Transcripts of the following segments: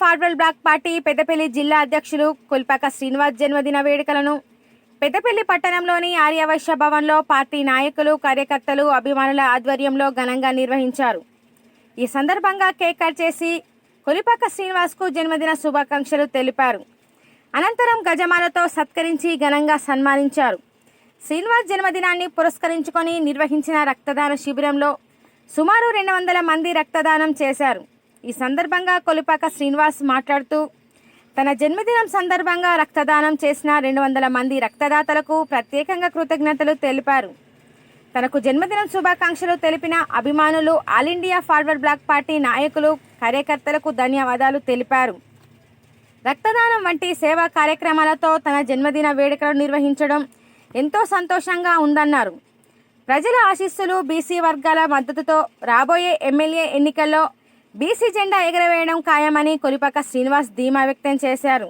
Forward Bloc party Peddapalli జిల్లా అధ్యక్షులు కొల్పాక శ్రీనివాస్ జన్మదిన వేడుకలను పెద్దపల్లి పట్టణంలోని ఆర్యవైశ్య భవన్లో పార్టీ నాయకులు, కార్యకర్తలు, అభిమానుల ఆధ్వర్యంలో ఘనంగా నిర్వహించారు. ఈ సందర్భంగా కేక్ కట్ చేసి కొల్పాక శ్రీనివాస్కు జన్మదిన శుభాకాంక్షలు తెలిపారు. అనంతరం గజమాలతో సత్కరించి ఘనంగా సన్మానించారు. శ్రీనివాస్ జన్మదినాన్ని పురస్కరించుకొని నిర్వహించిన రక్తదాన శిబిరంలో సుమారు 200 మంది రక్తదానం చేశారు. ఈ సందర్భంగా కొల్పాక శ్రీనివాస్ మాట్లాడుతూ తన జన్మదినం సందర్భంగా రక్తదానం చేసిన 200 మంది రక్తదాతలకు ప్రత్యేకంగా కృతజ్ఞతలు తెలిపారు. తనకు జన్మదినం శుభాకాంక్షలు తెలిపిన అభిమానులు, ఆల్ ఇండియా ఫార్వర్డ్ బ్లాక్ పార్టీ నాయకులు, కార్యకర్తలకు ధన్యవాదాలు తెలిపారు. రక్తదానం వంటి సేవా కార్యక్రమాలతో తన జన్మదిన వేడుకలు నిర్వహించడం ఎంతో సంతోషంగా ఉందన్నారు. ప్రజల ఆశీస్సులు, బీసీ వర్గాల మద్దతుతో రాబోయే ఎమ్మెల్యే ఎన్నికల్లో బీసీ జెండా ఎగరవేయడం ఖాయమని కొల్పాక శ్రీనివాస్ ధీమా వ్యక్తం చేశారు.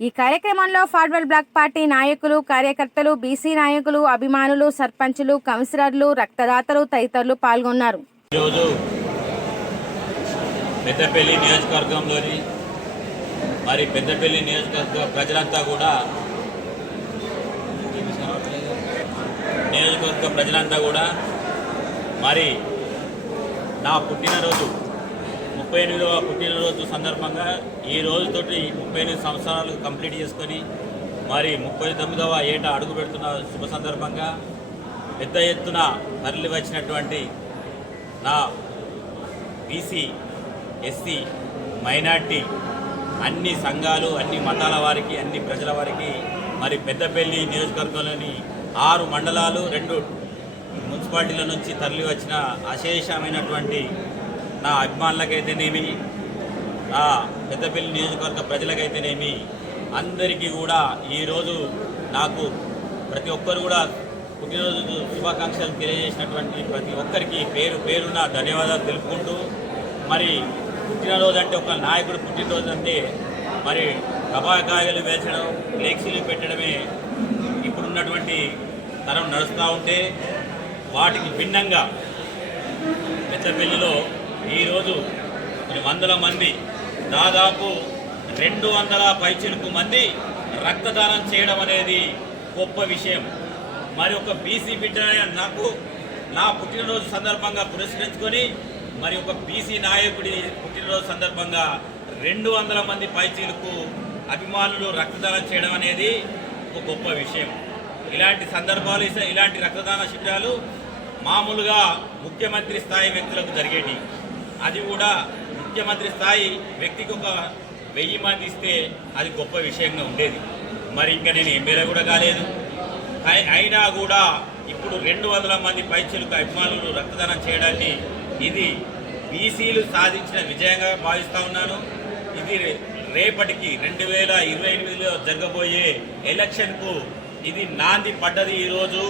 ఈ కార్యక్రమంలో ఫార్వర్డ్ బ్లాక్ పార్టీ నాయకులు, కార్యకర్తలు, బీసీ నాయకులు, అభిమానులు, సర్పంచులు, కౌన్సిలర్లు, రక్తదాతలు తదితరులు పాల్గొన్నారు. ఈరోజు పెద్దపల్లి నియోజకవర్గంలోని పెద్దపల్లి నియోజకవర్గ ప్రజలంతా కూడా నా పుట్టినరోజు 38వ పుట్టినరోజు సందర్భంగా ఈ రోజుతోటి 38 సంవత్సరాలు కంప్లీట్ చేసుకొని 39వ ఏట అడుగు పెడుతున్న శుభ సందర్భంగా పెద్ద ఎత్తున తరలి వచ్చినటువంటి నా బీసీ, ఎస్సీ, మైనార్టీ అన్ని సంఘాలు, అన్ని మతాల వారికి, అన్ని ప్రజల వారికి పెద్దపల్లి నియోజకవర్గంలోని 6 మండలాలు, 2 మున్సిపాలిటీల నుంచి తరలి వచ్చిన అశేషమైనటువంటి నా అభిమానులకైతేనేమి, నా పెద్దపల్లి నియోజకవర్గ ప్రజలకైతేనేమి అందరికీ కూడా ఈరోజు నాకు ప్రతి ఒక్కరు కూడా పుట్టినరోజు శుభాకాంక్షలు తెలియజేసినటువంటి ప్రతి ఒక్కరికి పేరు పేరున ధన్యవాదాలు తెలుపుకుంటూ, పుట్టినరోజు అంటే ఒక నాయకుడు పుట్టినరోజు అంటే టపాకాయలు వేల్చడం, ఫ్లెక్సీలు పెట్టడమే ఇప్పుడున్నటువంటి తరం నడుస్తూ ఉంటే, వాటికి భిన్నంగా పెద్దపల్లిలో ఈరోజు వందల మంది, దాదాపు 200 పైచిలుకు మంది రక్తదానం చేయడం అనేది గొప్ప విషయం. ఒక బీసీ బిడ్డ నాకు నా పుట్టినరోజు సందర్భంగా పురస్కరించుకొని ఒక బీసీ నాయకుడి పుట్టినరోజు సందర్భంగా 200 మంది పైచిలుకు అభిమానులు రక్తదానం చేయడం అనేది ఒక గొప్ప విషయం. ఇలాంటి సందర్భాలు, ఇలాంటి రక్తదాన శిబిరాలు మామూలుగా ముఖ్యమంత్రి స్థాయి వ్యక్తులకు జరిగేటి. అది కూడా ముఖ్యమంత్రి స్థాయి వ్యక్తికి ఒక 1000 మంది ఇస్తే అది గొప్ప విషయంగా ఉండేది. ఇంకా నేను ఎమ్మెల్యే కూడా కాలేదు. అయినా కూడా ఇప్పుడు 200 మంది పైచిలుకు అభిమానులు రక్తదానం చేయడాన్ని ఇది బీసీలు సాధించిన విజయంగా భావిస్తూ ఉన్నాను. ఇది రేపటికి 2028లో జరగబోయే ఎలక్షన్కు ఇది నాంది పడ్డది. ఈరోజు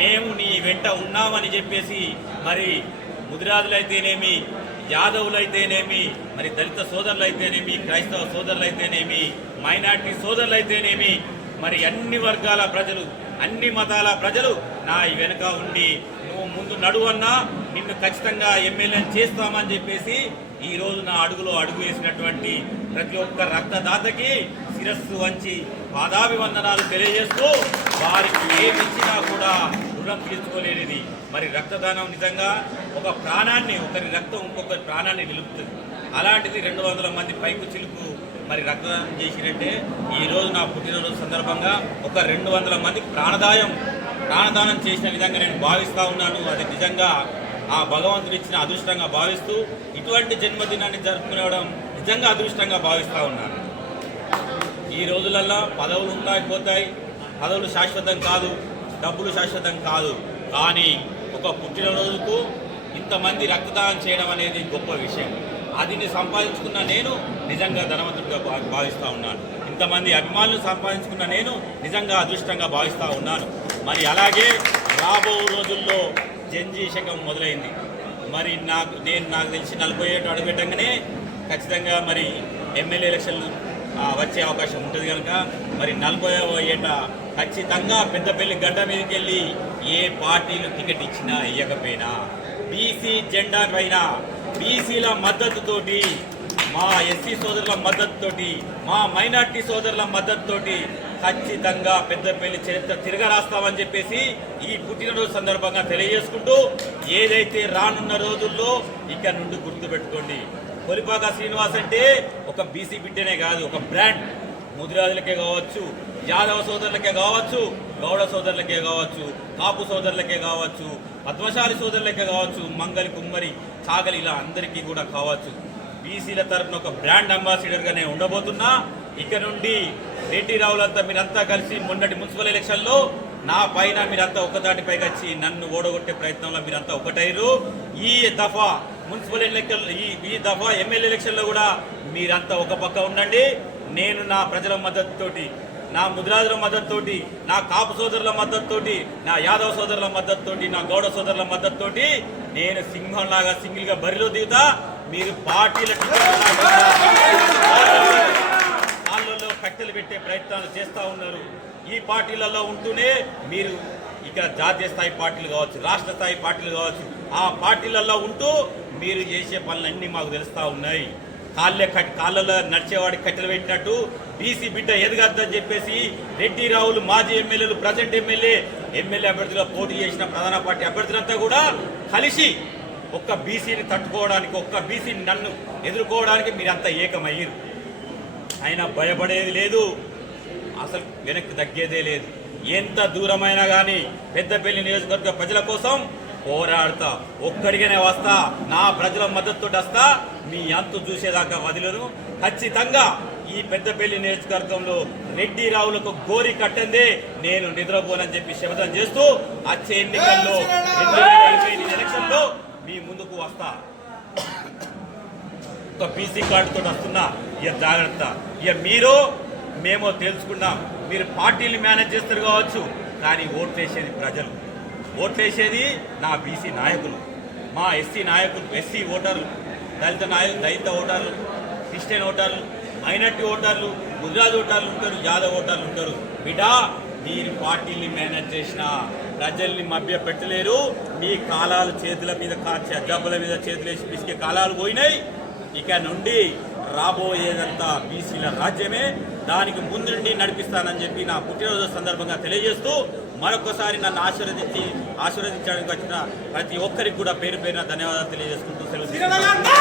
మేము నీ వెంట ఉన్నామని చెప్పేసి ముదిరాజులైతేనేమి, యాదవులైతేనేమి, దళిత సోదరులైతేనేమి, క్రైస్తవ సోదరులైతేనేమి, మైనార్టీ సోదరులైతేనేమి, అన్ని వర్గాల ప్రజలు, అన్ని మతాల ప్రజలు నా వెనుక ఉండి నువ్వు ముందు నడువన్నా నిన్ను ఖచ్చితంగా ఎమ్మెల్యేని చేస్తామని చెప్పేసి ఈరోజు నా అడుగులో అడుగు వేసినటువంటి ప్రతి ఒక్క రక్తదాతకి శిరస్సు వంచి పాదాభివందనాలు తెలియజేస్తూ, వారికి ఏమిచ్చినా కూడా రుణం తీర్చుకోలేనిది. రక్తదానం నిజంగా ఒక ప్రాణాన్ని, ఒకరి రక్తం ఇంకొకరి ప్రాణాన్ని నిలుపుతుంది. అలాంటిది 200 మంది పైకు చిలుకు రక్తదానం చేసినట్టే ఈరోజు నా పుట్టినరోజు సందర్భంగా ఒక 200 మందికి ప్రాణదానం చేసిన విధంగా నేను భావిస్తూ ఉన్నాను. అది నిజంగా ఆ భగవంతుడు ఇచ్చిన అదృష్టంగా భావిస్తూ ఇటువంటి జన్మదినాన్ని జరుపుకోవడం నిజంగా అదృష్టంగా భావిస్తూ ఉన్నాను. ఈ రోజులల్లో పదవులు ఉంటాయి, పదవులు శాశ్వతం కాదు, డబ్బులు శాశ్వతం కాదు. కానీ ఒక పుట్టినరోజుకు ఇంతమంది రక్తదానం చేయడం అనేది గొప్ప విషయం. అది సంపాదించుకున్న నేను నిజంగా ధనవంతుడిగా భావిస్తూ ఉన్నాను. ఇంతమంది అభిమానులు సంపాదించుకున్న నేను నిజంగా అదృష్టంగా భావిస్తూ ఉన్నాను. అలాగే రాబో రోజుల్లో జంజీ శకం మొదలైంది. నాకు తెలిసి 40 ఏళ్ళు అడుగుపెట్టంగానే ఖచ్చితంగా ఎమ్మెల్యే ఎలక్షన్లు వచ్చే అవకాశం ఉంటుంది కనుక 40వ ఏట ఖచ్చితంగా పెద్దపల్లి గడ్డ మీదకి వెళ్ళి ఏ పార్టీలు టికెట్ ఇచ్చినా ఇవ్వకపోయినా బీసీ జెండా పైన బీసీల మద్దతుతోటి మా ఎస్సీ సోదరుల మద్దతుతోటి, మా మైనార్టీ సోదరుల మద్దతుతోటి ఖచ్చితంగా పెద్దపల్లి చరిత్ర తిరగరాస్తామని చెప్పేసి ఈ పుట్టినరోజు సందర్భంగా తెలియజేసుకుంటూ, ఏదైతే రానున్న రోజుల్లో ఇక నుండి గుర్తుపెట్టుకోండి, కొలిపాక శ్రీనివాస్ అంటే ఒక బీసీ బిడ్డనే కాదు, ఒక బ్రాండ్. ముదిరాజులకే కావచ్చు, యాదవ సోదరులకే కావచ్చు, గౌడ సోదరులకే కావచ్చు, కాపు సోదరులకే కావచ్చు, పద్మశాలి సోదరులకే కావచ్చు, మంగలి కుమ్మరి చాగలి ఇలా అందరికీ కూడా కావచ్చు. బీసీల తరఫున ఒక బ్రాండ్ అంబాసిడర్గానే ఉండబోతున్నా. ఇక నుండి రెడ్డి రావులంతా మీరంతా కలిసి మొన్నటి మున్సిపల్ ఎలక్షన్లో నా పైన మీరంతా ఒకదాటిపైకి వచ్చి నన్ను ఓడగొట్టే ప్రయత్నంలో మీరంతా ఒకటైరు. ఈ దఫా మున్సిపల్ ఎన్నికల్లో ఈ దఫా ఎమ్మెల్యే ఎలక్షన్లో కూడా మీరంతా ఒక పక్క ఉండండి. నేను నా ప్రజల మద్దతుతోటి, నా ముదిరాజుల మద్దతుతోటి, నా కాపు సోదరుల మద్దతుతోటి, నా యాదవ సోదరుల మద్దతుతోటి, నా గౌడ సోదరుల మద్దతుతోటి నేను సింహంలాగా సింగిల్గా బరిలో దిగుతా. మీరు పార్టీల కాళ్ళలో కట్టెలు పెట్టే ప్రయత్నాలు చేస్తూ ఉన్నారు. ఈ పార్టీలలో ఉంటూనే మీరు ఇక్కడ జాతీయ స్థాయి పార్టీలు కావచ్చు, రాష్ట్ర స్థాయి పార్టీలు కావచ్చు, ఆ పార్టీలలో ఉంటూ మీరు చేసే పనులన్నీ మాకు తెలుస్తూ ఉన్నాయి. కాళ్ళలో నడిచేవాడికి కట్టెలు పెట్టినట్టు బీసీ బిడ్డ ఎదగద్దని చెప్పేసి రెడ్డి రావులు, మాజీ ఎమ్మెల్యేలు, ప్రజెంట్ ఎమ్మెల్యే అభ్యర్థులుగా పోటీ చేసిన ప్రధాన పార్టీ అభ్యర్థులంతా కూడా కలిసి ఒక్క బీసీని తట్టుకోవడానికి, ఒక్క బీసీని నన్ను ఎదుర్కోవడానికి మీరంతా ఏకమయ్యారు. అయినా భయపడేది లేదు, అసలు వెనక్కి తగ్గేదే లేదు. ఎంత దూరమైనా కానీ పెద్దపల్లి నియోజకవర్గ ప్రజల కోసం పోరాడతా, ఒక్కడిగానే వస్తా, నా ప్రజల మద్దతుతో వస్తా. మీ అంతు చూసేదాకా వదిలను. ఖచ్చితంగా ఈ పెద్దపల్లి నియోజకవర్గంలో రెడ్డి రావులకు గోరి కట్టందే నేను నిద్రపోనని చెప్పి శపథం చేస్తూ వచ్చే ఎన్నికల్లో 2025 ఎలక్షన్లో మీ ముందుకు వస్తా. ఒక బీసీ కార్డుతో వస్తున్నా. ఇక జాగ్రత్త. ఇక మేమో తెలుసుకున్నాం. మీరు పార్టీలు మేనేజ్ చేస్తారు కావచ్చు, కానీ ఓట్లేసేది ప్రజలు, ఓట్లేసేది నా బీసీ నాయకులు, మా ఎస్సీ నాయకులు, ఎస్సీ ఓటర్లు, దళిత ఓటర్లు, క్రిస్టియన్ ఓటర్లు, మైనార్టీ ఓటర్లు, గుజరాత్ ఓటర్లు ఉంటారు, యాదవ్ ఓటర్లు ఉంటారు. బిడ్డా, మీరు పార్టీని మేనేజ్ చేసిన ప్రజల్ని మభ్య పెట్టలేరు. మీ కాలాలు చేతుల మీద జబ్బుల మీద చేతులేసి పిసికే కాలాలు పోయినాయి. ఇక నుండి రాబోయేదంతా బీసీల రాజ్యమే. దానికి ముందు నుండి నడిపిస్తానని చెప్పి నా పుట్టినరోజు సందర్భంగా తెలియజేస్తూ, మరొకసారి నన్ను ఆశీర్వదించడానికి వచ్చిన ప్రతి ఒక్కరికి కూడా పేరు పేరున ధన్యవాదాలు తెలియజేసుకుంటూ సెలవు.